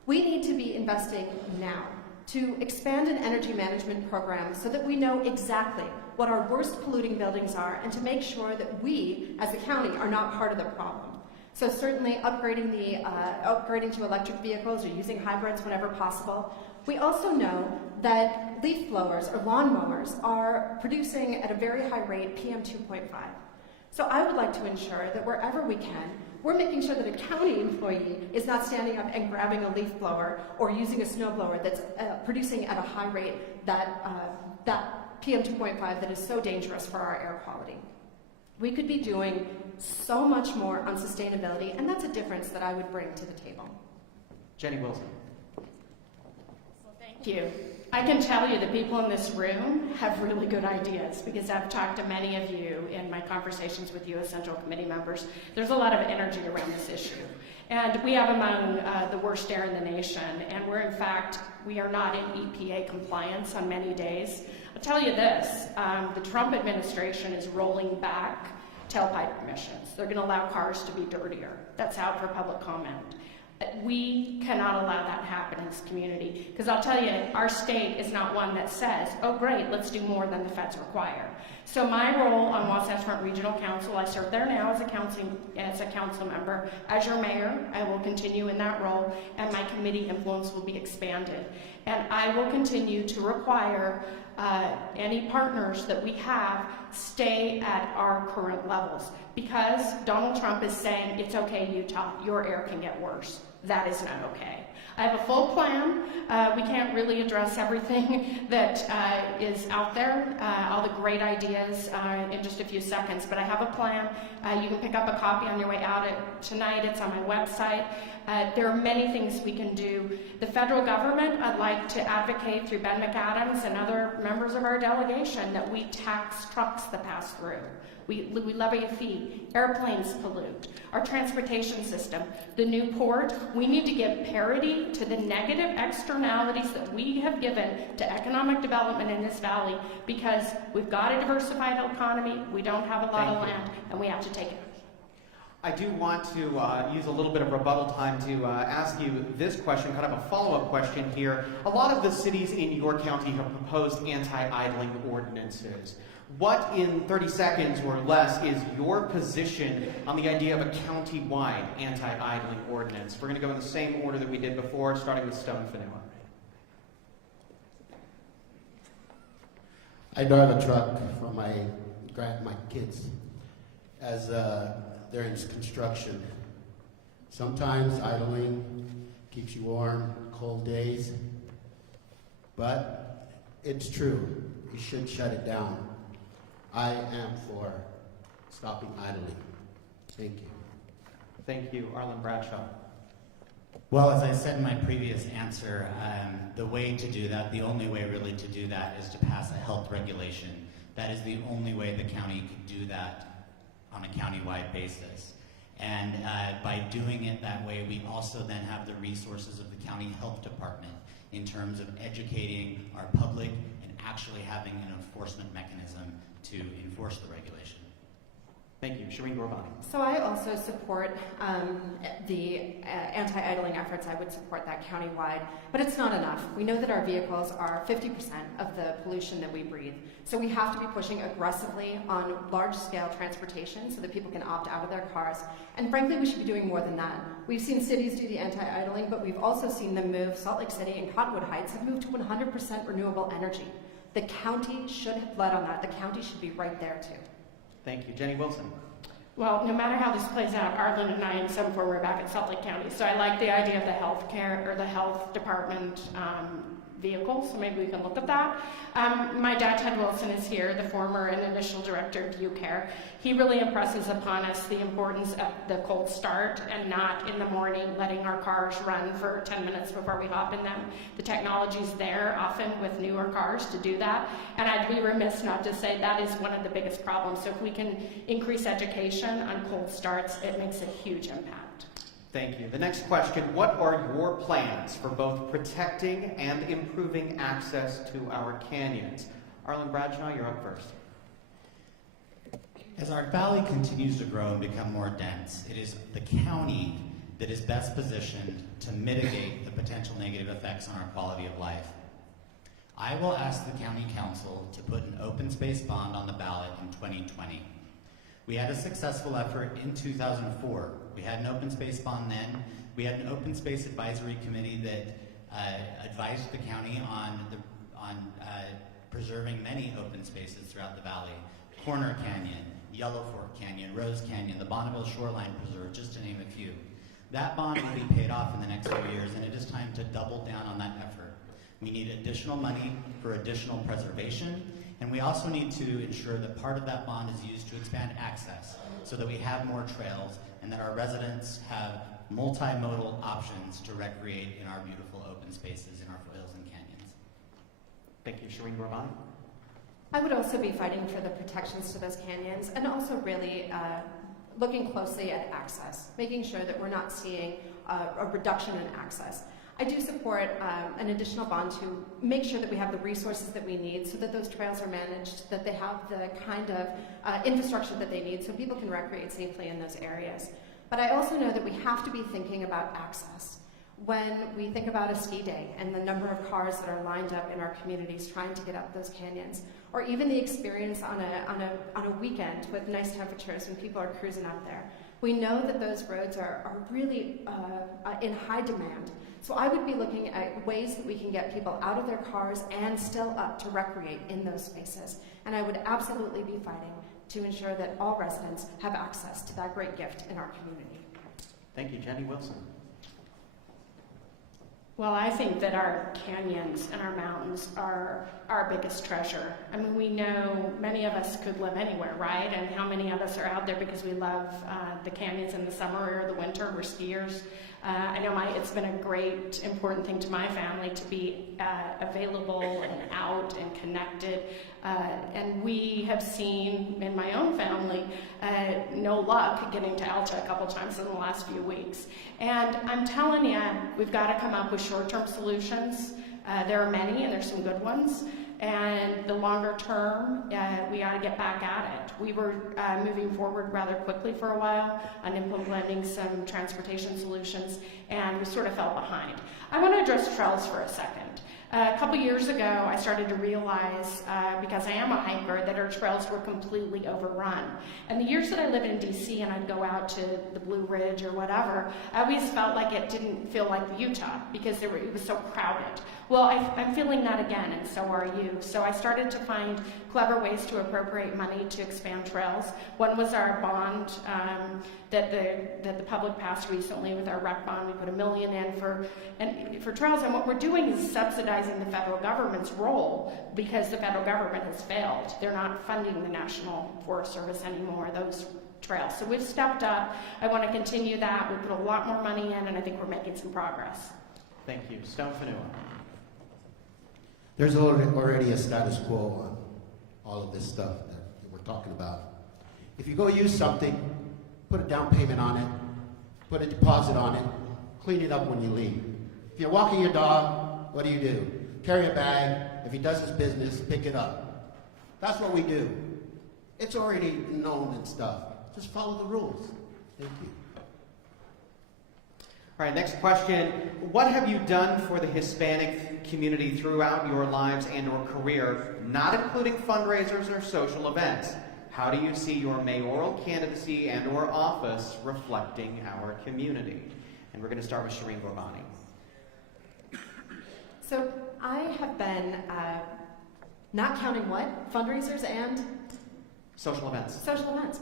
We need to be investing now to expand an energy management program so that we know exactly what our worst polluting buildings are and to make sure that we, as a county, are not part of the problem. So certainly upgrading to electric vehicles or using hybrids whenever possible. We also know that leaf blowers or lawn mowers are producing at a very high rate PM 2.5. So I would like to ensure that wherever we can, we're making sure that a county employee is not standing up and grabbing a leaf blower or using a snow blower that's producing at a high rate that PM 2.5 that is so dangerous for our air quality. We could be doing so much more on sustainability, and that's a difference that I would bring to the table. Jenny Wilson. Thank you. I can tell you the people in this room have really good ideas because I've talked to many of you in my conversations with you as Central Committee members. There's a lot of energy around this issue. And we have among the worst air in the nation. And we are not in EPA compliance on many days. I'll tell you this, the Trump administration is rolling back tailpipe emissions. They're going to allow cars to be dirtier. That's out for public comment. We cannot allow that to happen in this community because I'll tell you, our state is not one that says, oh great, let's do more than the feds require. So my role on Wasatch Front Regional Council, I serve there now as a council member. As your mayor, I will continue in that role and my committee influence will be expanded. And I will continue to require any partners that we have stay at our current levels because Donald Trump is saying, it's okay, Utah, your air can get worse. That is not okay. I have a full plan. We can't really address everything that is out there, all the great ideas in just a few seconds, but I have a plan. You can pick up a copy on your way out tonight. It's on my website. There are many things we can do. The federal government, I'd like to advocate through Ben McAdams and other members of our delegation that we tax trucks that pass through. We levy a fee. Airplanes pollute. Our transportation system, the new port, we need to give parity to the negative externalities that we have given to economic development in this valley because we've got a diversified economy, we don't have a lot of land, and we have to take it. I do want to use a little bit of rebuttal time to ask you this question, kind of a follow-up question here. A lot of the cities in your county have proposed anti-idling ordinances. What, in 30 seconds or less, is your position on the idea of a county-wide anti-idling ordinance? We're going to go in the same order that we did before, starting with Stone Fanua. I drive a truck for my kids as they're in construction. Sometimes idling keeps you warm, cold days, but it's true. You should shut it down. I am for stopping idling. Thank you. Thank you. Arlen Bradshaw. Well, as I said in my previous answer, the way to do that, the only way really to do that is to pass a health regulation. That is the only way the county could do that on a county-wide basis. And by doing it that way, we also then have the resources of the county health department in terms of educating our public and actually having an enforcement mechanism to enforce the regulation. Thank you. Shireen Gorbani. So I also support the anti-idling efforts. I would support that countywide, but it's not enough. We know that our vehicles are 50% of the pollution that we breathe. So we have to be pushing aggressively on large-scale transportation so that people can opt out of their cars. And frankly, we should be doing more than that. We've seen cities do the anti-idling, but we've also seen them move. Salt Lake City and Cottonwood Heights have moved to 100% renewable energy. The county should have led on that. The county should be right there too. Thank you. Jenny Wilson. Well, no matter how this plays out, Arlen and I in 7-4 we're back at Salt Lake County. So I like the idea of the health care or the health department vehicle, so maybe we can look at that. My dad, Ted Wilson, is here, the former and initial director of UCare. He really impresses upon us the importance of the cold start and not in the morning letting our cars run for 10 minutes before we hop in them. The technology's there often with newer cars to do that, and I'd be remiss not to say that is one of the biggest problems. So if we can increase education on cold starts, it makes a huge impact. Thank you. The next question, what are your plans for both protecting and improving access to our canyons? Arlen Bradshaw, you're up first. As our valley continues to grow and become more dense, it is the county that is best positioned to mitigate the potential negative effects on our quality of life. I will ask the County Council to put an open space bond on the ballot in 2020. We had a successful effort in 2004. We had an open space bond then. We had an open space advisory committee that advised the county on preserving many open spaces throughout the valley. Corner Canyon, Yellow Fork Canyon, Rose Canyon, the Bonneville Shoreline Preserve, just to name a few. That bond will be paid off in the next few years, and it is time to double down on that effort. We need additional money for additional preservation, and we also need to ensure that part of that bond is used to expand access so that we have more trails and that our residents have multimodal options to recreate in our beautiful open spaces in our foothills and canyons. Thank you. Shireen Gorbani. I would also be fighting for the protections to those canyons and also really looking closely at access, making sure that we're not seeing a reduction in access. I do support an additional bond to make sure that we have the resources that we need so that those trails are managed, that they have the kind of infrastructure that they need so people can recreate safely in those areas. But I also know that we have to be thinking about access. When we think about a ski day and the number of cars that are lined up in our communities trying to get up those canyons, or even the experience on a weekend with nice temperatures when people are cruising up there, we know that those roads are really in high demand. So I would be looking at ways that we can get people out of their cars and still up to recreate in those spaces. And I would absolutely be fighting to ensure that all residents have access to that great gift in our community. Thank you. Jenny Wilson. Well, I think that our canyons and our mountains are our biggest treasure. I mean, we know many of us could live anywhere, right? And how many of us are out there because we love the canyons in the summer or the winter, we're skiers. I know it's been a great, important thing to my family to be available and out and connected. And we have seen in my own family no luck getting to Alta a couple times in the last few weeks. And I'm telling you, we've got to come up with short-term solutions. There are many, and there's some good ones. And the longer term, we ought to get back at it. We were moving forward rather quickly for a while on implementing some transportation solutions, and we sort of fell behind. I want to address trails for a second. A couple years ago, I started to realize, because I am a hiker, that our trails were completely overrun. And the years that I lived in DC and I'd go out to the Blue Ridge or whatever, I always felt like it didn't feel like Utah because it was so crowded. Well, I'm feeling that again, and so are you. So I started to find clever ways to appropriate money to expand trails. One was our bond that the public passed recently with our rec bond. We put $1 million in for trails, and what we're doing is subsidizing the federal government's role because the federal government has failed. They're not funding the National Forest Service anymore, those trails. So we've stepped up. I want to continue that. We put a lot more money in, and I think we're making some progress. Thank you. Stone Fanua. There's already a status quo on all of this stuff that we're talking about. If you go use something, put a down payment on it, put a deposit on it, clean it up when you leave. If you're walking your dog, what do? Carry a bag. If he does his business, pick it up. That's what we do. It's already known and stuff. Just follow the rules. Thank you. All right, next question. What have you done for the Hispanic community throughout your lives and or career, not including fundraisers or social events? How do you see your mayoral candidacy and or office reflecting our community? And we're going to start with Shireen Gorbani. So I have been, not counting what? Fundraisers and? Social events. Social events.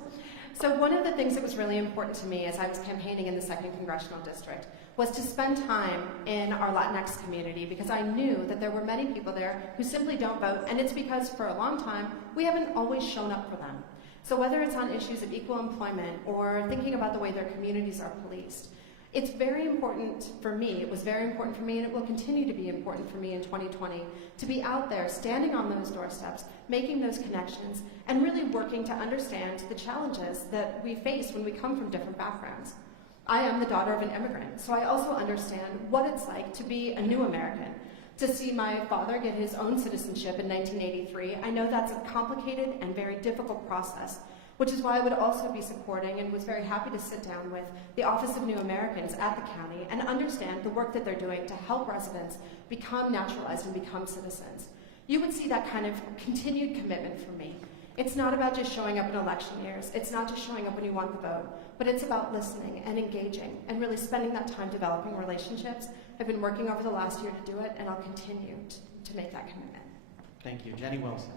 So one of the things that was really important to me as I was campaigning in the 2nd Congressional District was to spend time in our Latinx community, because I knew that there were many people there who simply don't vote, and it's because for a long time we haven't always shown up for them. So whether it's on issues of equal employment or thinking about the way their communities are policed, it's very important for me, it was very important for me, and it will continue to be important for me in 2020, to be out there, standing on those doorsteps, making those connections, and really working to understand the challenges that we face when we come from different backgrounds. I am the daughter of an immigrant, so I also understand what it's like to be a new American. To see my father get his own citizenship in 1983, I know that's a complicated and very difficult process, which is why I would also be supporting and was very happy to sit down with the Office of New Americans at the county and understand the work that they're doing to help residents become naturalized and become citizens. You would see that kind of continued commitment from me. It's not about just showing up in election years. It's not just showing up when you want the vote, but it's about listening and engaging and really spending that time developing relationships. I've been working over the last year to do it, and I'll continue to make that commitment. Thank you. Jenny Wilson.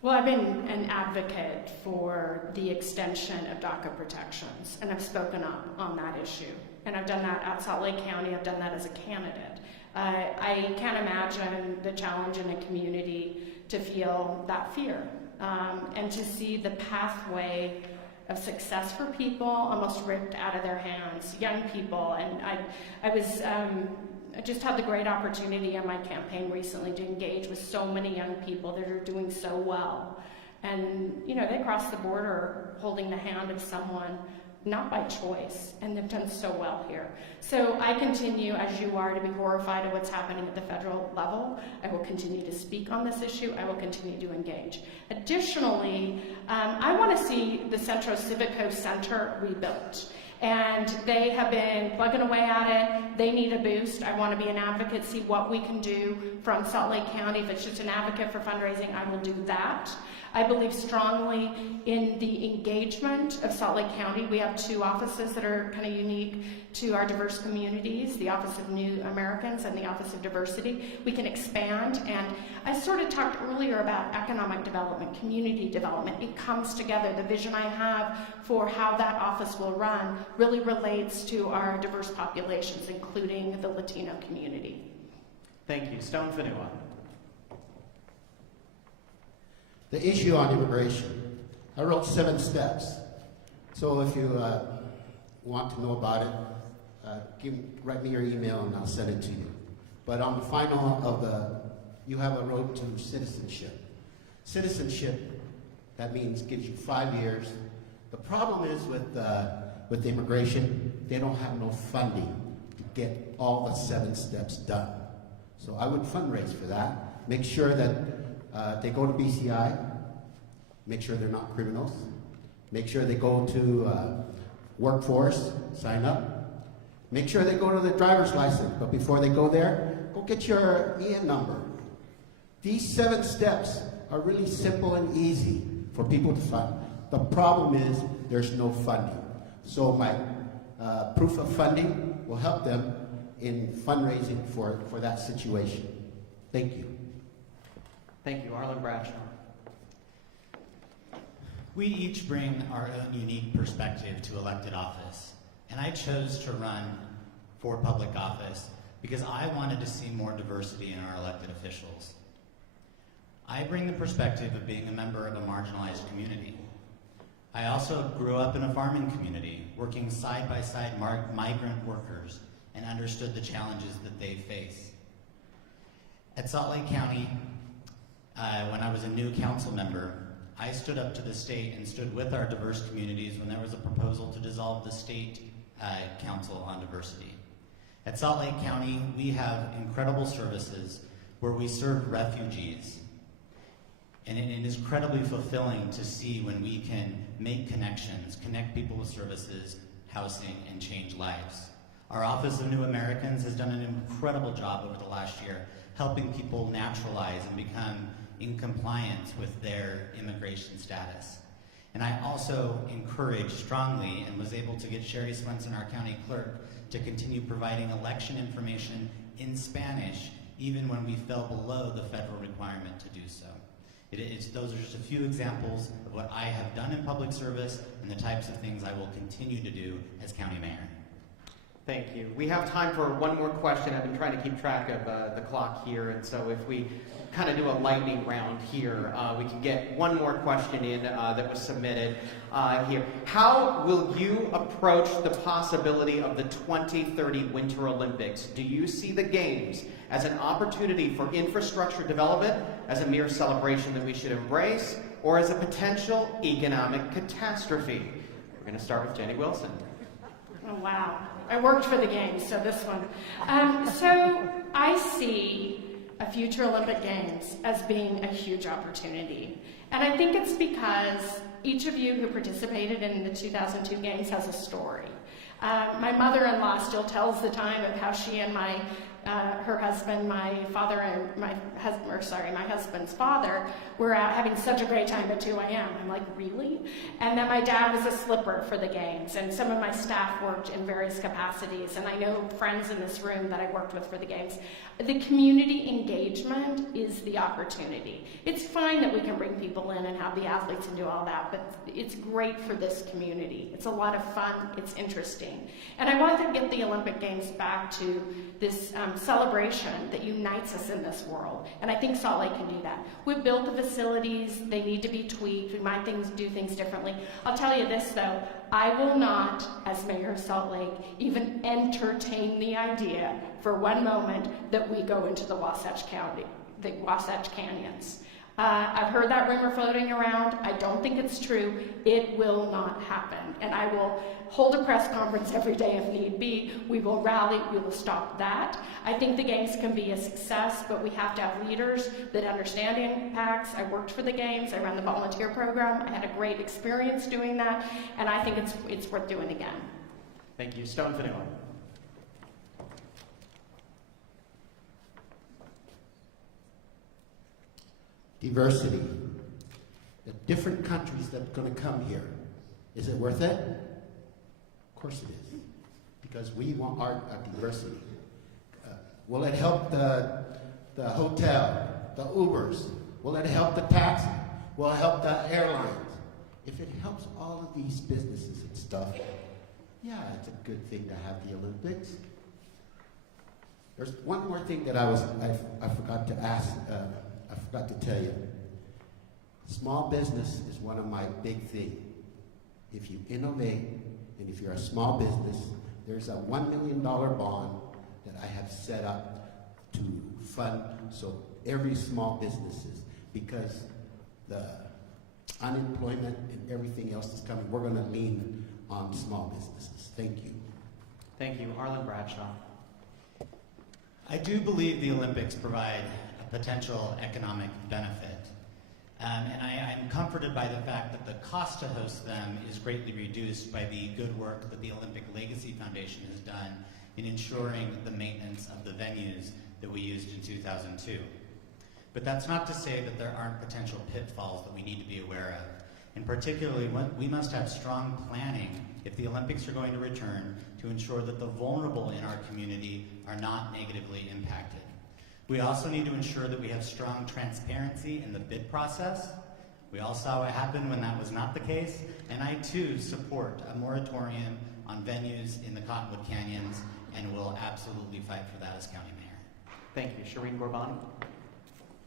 Well, I've been an advocate for the extension of DACA protections, and I've spoken up on that issue. And I've done that at Salt Lake County. I've done that as a candidate. I can't imagine the challenge in a community to feel that fear and to see the pathway of success for people almost ripped out of their hands, young people. And I just had the great opportunity in my campaign recently to engage with so many young people that are doing so well. And, you know, they crossed the border holding the hand of someone, not by choice, and they've done so well here. So I continue, as you are, to be horrified at what's happening at the federal level. I will continue to speak on this issue. I will continue to engage. Additionally, I want to see the SLCo Center rebuilt. And they have been plugging away at it. They need a boost. I want to be an advocate, see what we can do from Salt Lake County. If it's just an advocate for fundraising, I will do that. I believe strongly in the engagement of Salt Lake County. We have 2 offices that are kind of unique to our diverse communities, the Office of New Americans and the Office of Diversity. We can expand, and I sort of talked earlier about economic development, community development. It comes together. The vision I have for how that office will run really relates to our diverse populations, including the Latino community. Thank you. Stone Fanua. The issue on immigration. I wrote 7 steps. So if you want to know about it, write me your email and I'll send it to you. But on the final of you have a road to citizenship. Citizenship, that means gives you 5 years. The problem is with immigration, they don't have no funding to get all the 7 steps done. So I would fundraise for that. Make sure that they go to BCI, make sure they're not criminals, make sure they go to workforce, sign up, make sure they go to the driver's license, but before they go there, go get your EIN number. These 7 steps are really simple and easy for people to fund. The problem is there's no funding. So my proof of funding will help them in fundraising for that situation. Thank you. Thank you. Arlen Bradshaw. We each bring our own unique perspective to elected office, and I chose to run for public office because I wanted to see more diversity in our elected officials. I bring the perspective of being a member of a marginalized community. I also grew up in a farming community, working side by side migrant workers, and understood the challenges that they face. At Salt Lake County, when I was a new council member, I stood up to the state and stood with our diverse communities when there was a proposal to dissolve the state council on diversity. At Salt Lake County, we have incredible services where we serve refugees. And it is incredibly fulfilling to see when we can make connections, connect people with services, housing, and change lives. Our Office of New Americans has done an incredible job over the last year, helping people naturalize and become in compliance with their immigration status. And I also encourage strongly and was able to get Sherry Swenson, our county clerk, to continue providing election information in Spanish, even when we fell below the federal requirement to do so. Those are just a few examples of what I have done in public service and the types of things I will continue to do as county mayor. Thank you. We have time for one more question. I've been trying to keep track of the clock here, and so if we kind of do a lightning round here, we can get one more question in that was submitted here. How will you approach the possibility of the 2030 Winter Olympics? Do you see the Games as an opportunity for infrastructure development, as a mere celebration that we should embrace, or as a potential economic catastrophe? We're going to start with Jenny Wilson. Oh, wow. I worked for the Games, so this one. So I see a future Olympic Games as being a huge opportunity. And I think it's because each of you who participated in the 2002 Games has a story. My mother-in-law still tells the time of how she and her husband, my husband's father, were out having such a great time at 2 a.m. I'm like, really? And then my dad was a slipper for the Games, and some of my staff worked in various capacities, and I know friends in this room that I worked with for the Games. The community engagement is the opportunity. It's fine that we can bring people in and have the athletes and do all that, but it's great for this community. It's a lot of fun, it's interesting. And I want to get the Olympic Games back to this celebration that unites us in this world. And I think Salt Lake can do that. We've built the facilities, they need to be tweaked, we might do things differently. I'll tell you this though, I will not, as Mayor of Salt Lake, even entertain the idea for one moment that we go into the Wasatch Canyons. I've heard that rumor floating around. I don't think it's true. It will not happen. And I will hold a press conference every day if need be. We will rally. We will stop that. I think the Games can be a success, but we have to have leaders that understand impacts. I worked for the Games. I ran the volunteer program. I had a great experience doing that, and I think it's worth doing again. Thank you. Stone Fanua. Diversity. The different countries that are going to come here. Is it worth it? Of course it is. Because we want our diversity. Will it help the hotel, the Ubers? Will it help the taxi? Will it help the airlines? If it helps all of these businesses and stuff, yeah, it's a good thing to have the Olympics. There's one more thing that I forgot to ask. I forgot to tell you. Small business is one of my big things. If you innovate, and if you're a small business, there's a $1 million bond that I have set up to fund so every small businesses, because the unemployment and everything else that's coming, we're going to lean on small businesses. Thank you. Thank you. Arlen Bradshaw. I do believe the Olympics provide a potential economic benefit. And I'm comforted by the fact that the cost to host them is greatly reduced by the good work that the Olympic Legacy Foundation has done in ensuring the maintenance of the venues that we used in 2002. But that's not to say that there aren't potential pitfalls that we need to be aware of. And particularly, we must have strong planning if the Olympics are going to return to ensure that the vulnerable in our community are not negatively impacted. We also need to ensure that we have strong transparency in the bid process. We all saw what happened when that was not the case, and I too support a moratorium on venues in the Cottonwood Canyons and will absolutely fight for that as county mayor. Thank you. Shireen Gorbani.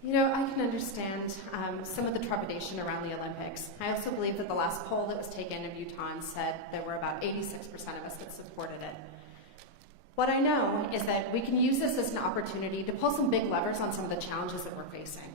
You know, I can understand some of the trepidation around the Olympics. I also believe that the last poll that was taken of Utah said there were about 86% of us that supported it. What I know is that we can use this as an opportunity to pull some big levers on some of the challenges that we're facing.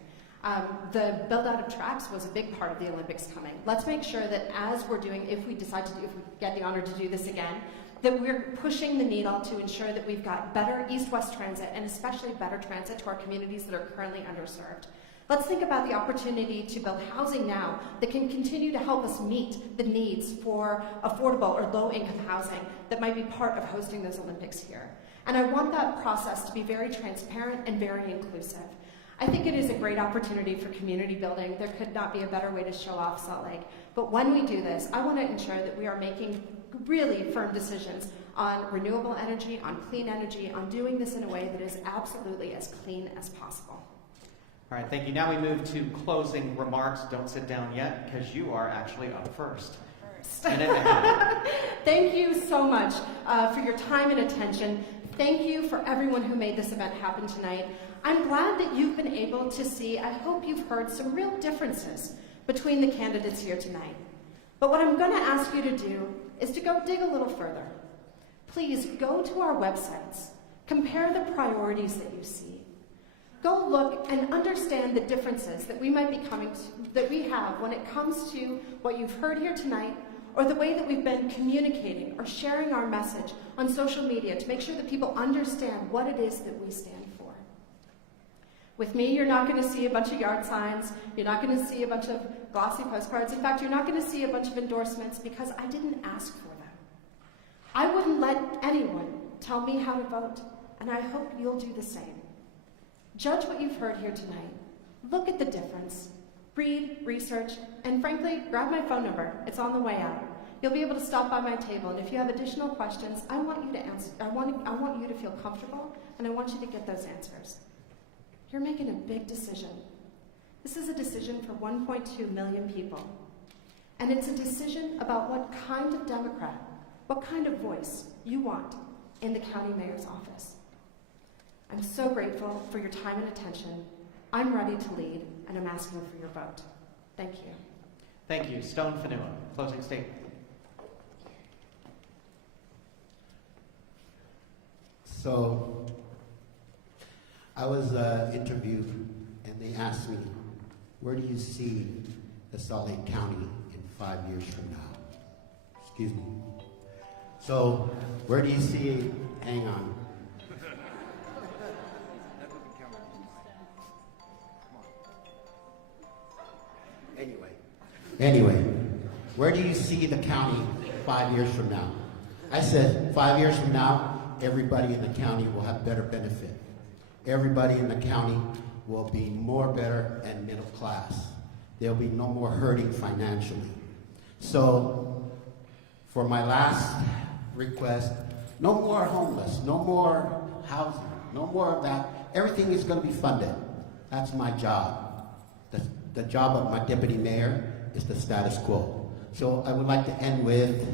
The build-out of tracks was a big part of the Olympics coming. Let's make sure that as we're doing, if we get the honor to do this again, that we're pushing the needle to ensure that we've got better east-west transit and especially better transit to our communities that are currently underserved. Let's think about the opportunity to build housing now that can continue to help us meet the needs for affordable or low-income housing that might be part of hosting those Olympics here. And I want that process to be very transparent and very inclusive. I think it is a great opportunity for community building. There could not be a better way to show off Salt Lake. But when we do this, I want to ensure that we are making really firm decisions on renewable energy, on clean energy, on doing this in a way that is absolutely as clean as possible. All right, thank you. Now we move to closing remarks. Don't sit down yet, because you are actually up first. Thank you so much for your time and attention. Thank you for everyone who made this event happen tonight. I'm glad that you've been able to see, I hope you've heard some real differences between the candidates here tonight. But what I'm going to ask you to do is to go dig a little further. Please go to our websites, compare the priorities that you see. Go look and understand the differences that we might be that we have when it comes to what you've heard here tonight, or the way that we've been communicating or sharing our message on social media to make sure that people understand what it is that we stand for. With me, you're not going to see a bunch of yard signs, you're not going to see a bunch of glossy postcards. In fact, you're not going to see a bunch of endorsements because I didn't ask for them. I wouldn't let anyone tell me how to vote, and I hope you'll do the same. Judge what you've heard here tonight. Look at the difference. Read, research, and frankly, grab my phone number. It's on the way out. You'll be able to stop by my table, and if you have additional questions, I want you to answer. I want you to feel comfortable, and I want you to get those answers. You're making a big decision. This is a decision for 1.2 million people. And it's a decision about what kind of Democrat, what kind of voice you want in the county mayor's office. I'm so grateful for your time and attention. I'm ready to lead, and I'm asking for your vote. Thank you. Thank you. Stone Fanua, closing statement. So, I was interviewed, and they asked me, where do you see the Salt Lake County in 5 years from now? Excuse me. So, where do you see, hang on. Anyway, where do you see the county 5 years from now? I said 5 years from now, everybody in the county will have better benefit. Everybody in the county will be more better and middle class. There'll be no more hurting financially. So, for my last request, no more homeless, no more housing, no more of that. Everything is going to be funded. That's my job. The job of my deputy mayor is the status quo. So I would like to end with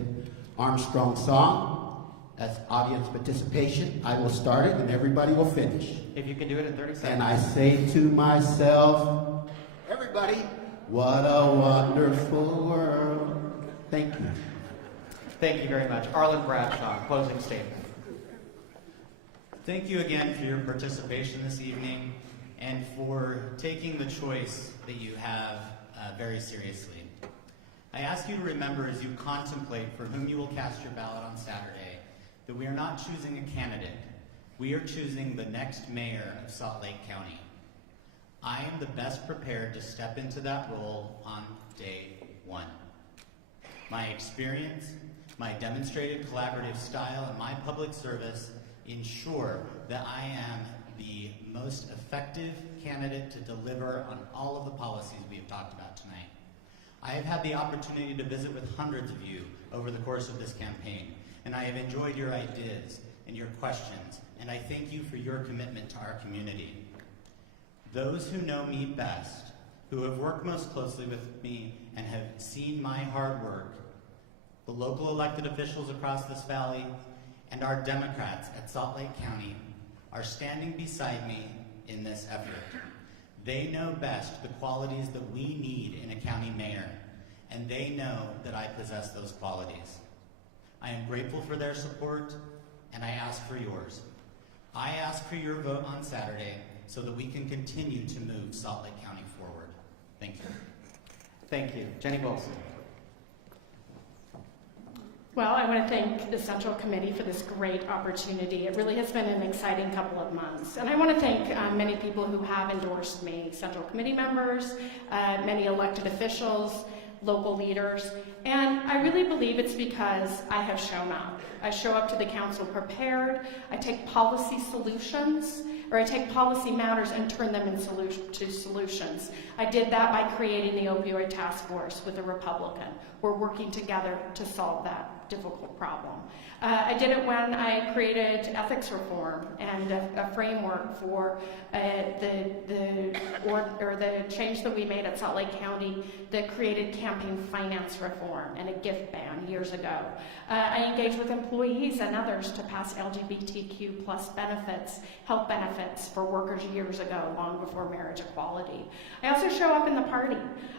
Armstrong's song. As audience participation, I will start it and everybody will finish. If you can do it in 30 seconds. And I say to myself, everybody, what a wonderful world. Thank you. Thank you very much. Arlen Bradshaw, closing statement. Thank you again for your participation this evening and for taking the choice that you have very seriously. I ask you to remember as you contemplate for whom you will cast your ballot on Saturday that we are not choosing a candidate. We are choosing the next mayor of Salt Lake County. I am the best prepared to step into that role on day one. My experience, my demonstrated collaborative style, and my public service ensure that I am the most effective candidate to deliver on all of the policies we have talked about tonight. I have had the opportunity to visit with hundreds of you over the course of this campaign, and I have enjoyed your ideas and your questions, and I thank you for your commitment to our community. Those who know me best, who have worked most closely with me and have seen my hard work, the local elected officials across this valley, and our Democrats at Salt Lake County are standing beside me in this effort. They know best the qualities that we need in a county mayor, and they know that I possess those qualities. I am grateful for their support, and I ask for yours. I ask for your vote on Saturday so that we can continue to move Salt Lake County forward. Thank you. Thank you. Jenny Wilson. Well, I want to thank the Central Committee for this great opportunity. It really has been an exciting couple of months. And I want to thank many people who have endorsed me, Central Committee members, many elected officials, local leaders. And I really believe it's because I have shown up. I show up to the council prepared. I take policy solutions, or I take policy matters and turn them into solutions. I did that by creating the opioid task force with a Republican. We're working together to solve that difficult problem. I did it when I created ethics reform and a framework for the change that we made at Salt Lake County that created campaign finance reform and a gift ban years ago. I engaged with employees and others to pass LGBTQ plus benefits, health benefits for workers years ago, long before marriage equality. I also show up in the party.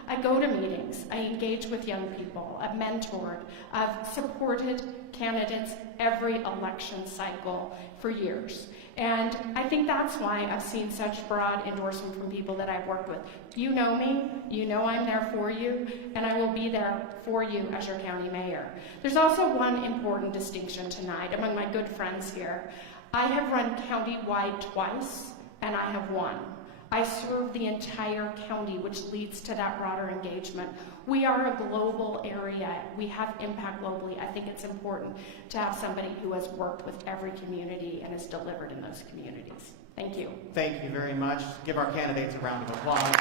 I go to meetings. I engage with young people. I've mentored. I've supported candidates every election cycle for years. And I think that's why I've seen such broad endorsement from people that I've worked with. You know me, you know I'm there for you, and I will be there for you as your county mayor. There's also one important distinction tonight among my good friends here. I have run county-wide twice, and I have won. I serve the entire county, which leads to that broader engagement. We are a global area. We have impact globally. I think it's important to have somebody who has worked with every community and has delivered in those communities. Thank you. Thank you very much. Give our candidates a round of applause.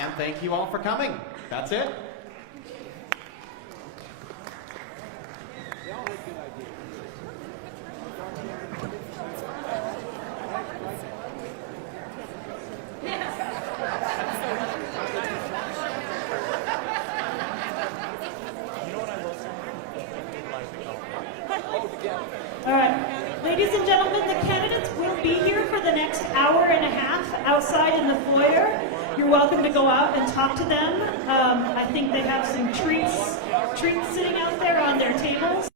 And thank you all for coming. That's it. All right, ladies and gentlemen, the candidates will be here for the next hour and a half outside in the foyer. You're welcome to go out and talk to them. I think they have some treats sitting out there on their tables.